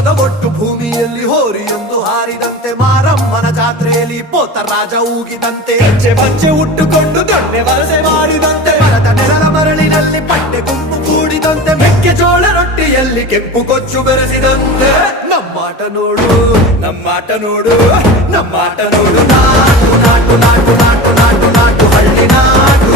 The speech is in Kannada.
ಹೊಲದ ಒಟ್ಟು ಭೂಮಿಯಲ್ಲಿ ಹೋರಿಯೊಂದು ಹಾರಿದಂತೆ, ಮಾರಮ್ಮನ ಜಾತ್ರೆಯಲ್ಲಿ ಪೋತರಾಜ ಊಗಿದಂತೆ, ಹೆಜ್ಜೆ ಬಚ್ಚೆ ಉಟ್ಟುಕೊಂಡು ದೊಣ್ಣೆ ವರಸೆ ಮಾಡಿದಂತೆ, ಮರದ ನೆರಳ ಮರಳಿನಲ್ಲಿ ಪಟ್ಟೆ ಗುಂಪು ಕೂಡಿದಂತೆ, ಮೆಕ್ಕೆಜೋಳ ರೊಟ್ಟಿಯಲ್ಲಿ ಕೆಂಪು ಕೊಚ್ಚು ಬೆರೆಸಿದಂತೆ. ನಮ್ಮಾಟ ನೋಡು ನಮ್ಮಾಟ ನೋಡು ನಮ್ಮಾಟ ನೋಡು, ನಾಟು ನಾಟು ನಾಟು ನಾಟು ನಾಟು ನಾಟು ಹಳ್ಳಿ ನಾಟು.